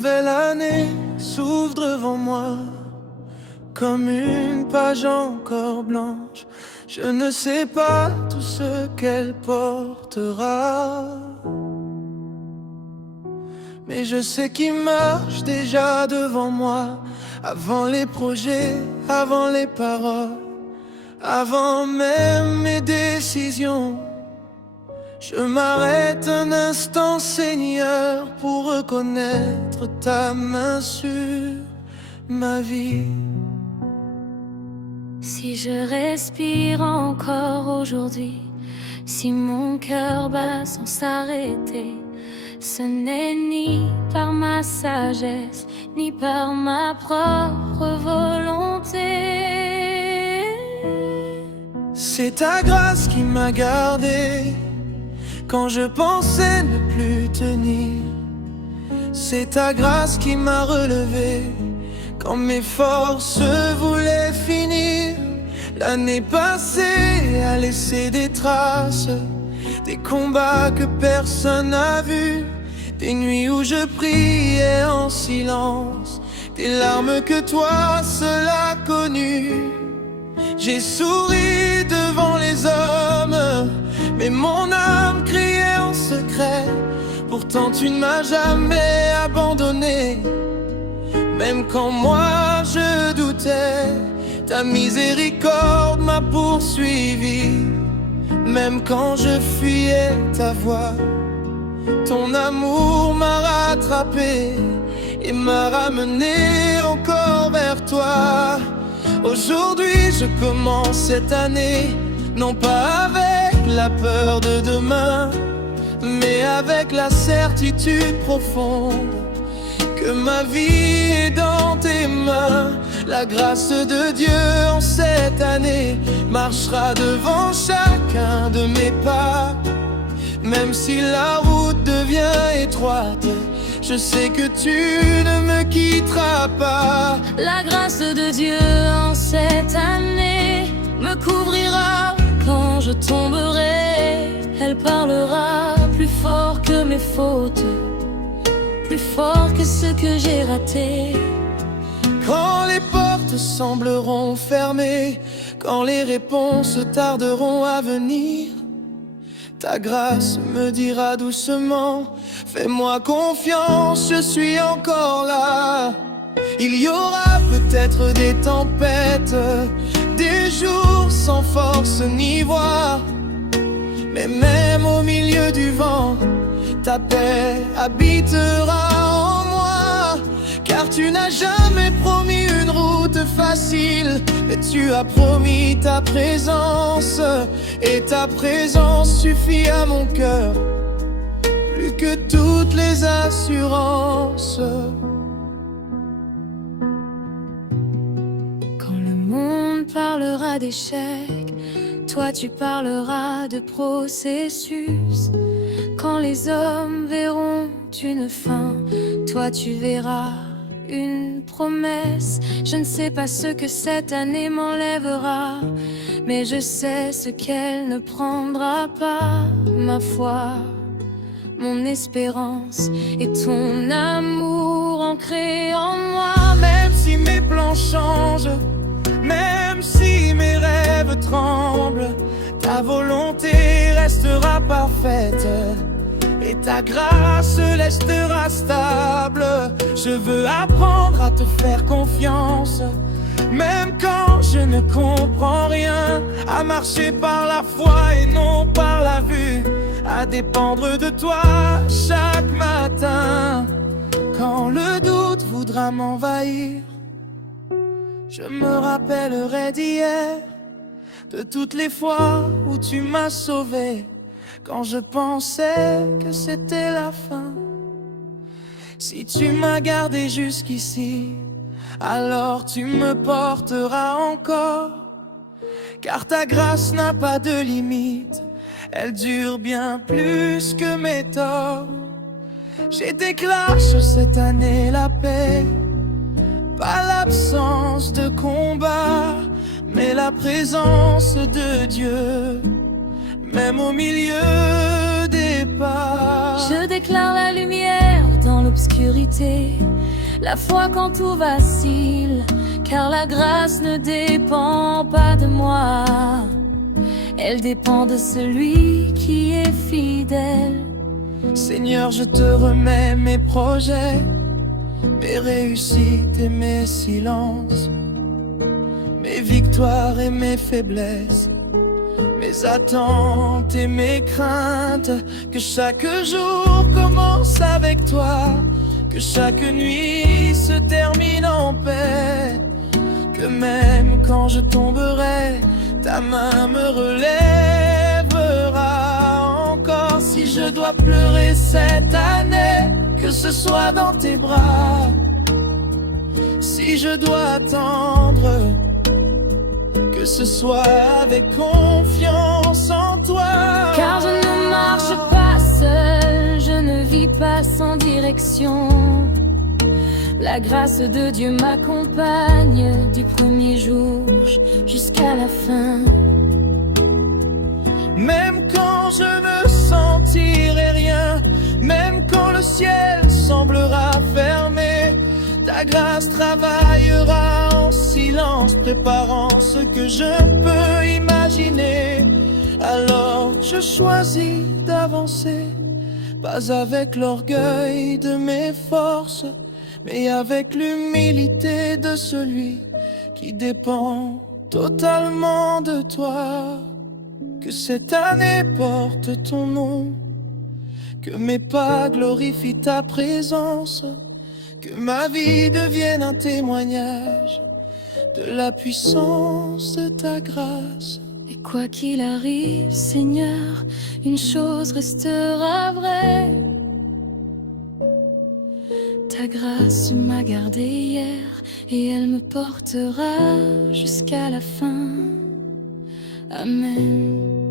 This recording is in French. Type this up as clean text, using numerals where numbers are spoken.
nouvelle année s'ouvre devant moi comme une page encore blanche. Je ne sais pas tout ce qu'elle portera, mais je sais qu'il marche déjà devant moi. Avant les projets, avant les paroles, avant même mes décisions, je m'arrête un instant, Seigneur, pour reconnaître ta main sur ma vie. Si je respire encore aujourd'hui, si mon cœur bat sans s'arrêter, ce n'est ni par ma sagesse, ni par ma propre volonté. C'est ta grâce qui m'a gardé quand je pensais ne plus tenir. C'est ta grâce qui m'a relevé quand mes forces voulaient finir. L'année passée a laissé des traces, des combats que personne n'a vus, des nuits où je priais en silence, des larmes que toi seul as connues. J'ai souri devant les hommes, mais mon âme criait en secret. Pourtant tu ne m'as jamais abandonné, même quand moi je doutais. Ta miséricorde m'a poursuivi, même quand je fuyais ta voix. Ton amour m'a rattrapé et m'a ramené encore vers toi. Aujourd'hui je commence cette année, non pas avec la peur de demain, mais avec la certitude profonde que ma vie est dans tes mains. La grâce de Dieu en cette année marchera devant chacun de mes pas. Même si la route devient étroite, je sais que tu ne me quitteras pas. La grâce de Dieu en cette année me couvrira quand je tomberai. Elle parlera plus fort que mes fautes, plus fort que ce que j'ai raté. Quand les portes sembleront fermées, quand les réponses tarderont à venir, ta grâce me dira doucement: fais-moi confiance, je suis encore là. Il y aura peut-être des tempêtes, des jours sans force ni voix, mais même au milieu du vent, ta paix habitera en moi. Car tu n'as jamais promis une route facile, mais tu as promis ta présence, et ta présence suffit à mon cœur, plus que toutes les assurances. Quand le monde parlera d'échecs, toi tu parleras de processus. Quand les hommes verront une fin, toi tu verras une promesse. Je ne sais pas ce que cette année m'enlèvera, mais je sais ce qu'elle ne prendra pas. Ma foi, mon espérance et ton amour ancré en moi. Même si mes plans changent, même si mes rêves tremblent, ta volonté restera parfaite et ta grâce restera stable. Je veux apprendre à te faire confiance, même quand je ne comprends rien, à marcher par la foi et non par la vue, à dépendre de toi chaque matin. Quand le doute voudra m'envahir, je me rappellerai d'hier, de toutes les fois où tu m'as sauvé, quand je pensais que c'était la fin. Si tu m'as gardé jusqu'ici, alors tu me porteras encore, car ta grâce n'a pas de limite, elle dure bien plus que mes torts. J'ai déclenché cette année la paix, pas l'absence de combat, mais la présence de Dieu, même au milieu des pas. Je déclare la lumière dans l'obscurité, la foi quand tout vacille, car la grâce ne dépend pas de moi, elle dépend de celui qui est fidèle. Seigneur, je te remets mes projets, mes réussites et mes silences, mes victoires et mes faiblesses, mes attentes et mes craintes. Que chaque jour commence avec toi, que chaque nuit se termine en paix, que même quand je tomberai, ta main me relèvera encore. Si je dois pleurer cette année, que ce soit dans tes bras. Si je dois attendre, que ce soit avec confiance en toi. Car je ne marche pas seul, je ne vis pas sans direction. La grâce de Dieu m'accompagne du premier jour jusqu'à la fin. Même quand je ne sentirai rien, même quand le ciel semblera fermé, ta grâce travaillera en silence, préparant ce que je ne peux imaginer. Alors je choisis d'avancer, pas avec l'orgueil de mes forces, mais avec l'humilité de celui qui dépend totalement de toi. Que cette année porte ton nom, que mes pas glorifient ta présence, que ma vie devienne un témoignage de la puissance de ta grâce. Et quoi qu'il arrive, Seigneur, une chose restera vraie. Ta grâce m'a gardé hier et elle me portera jusqu'à la fin. Amen.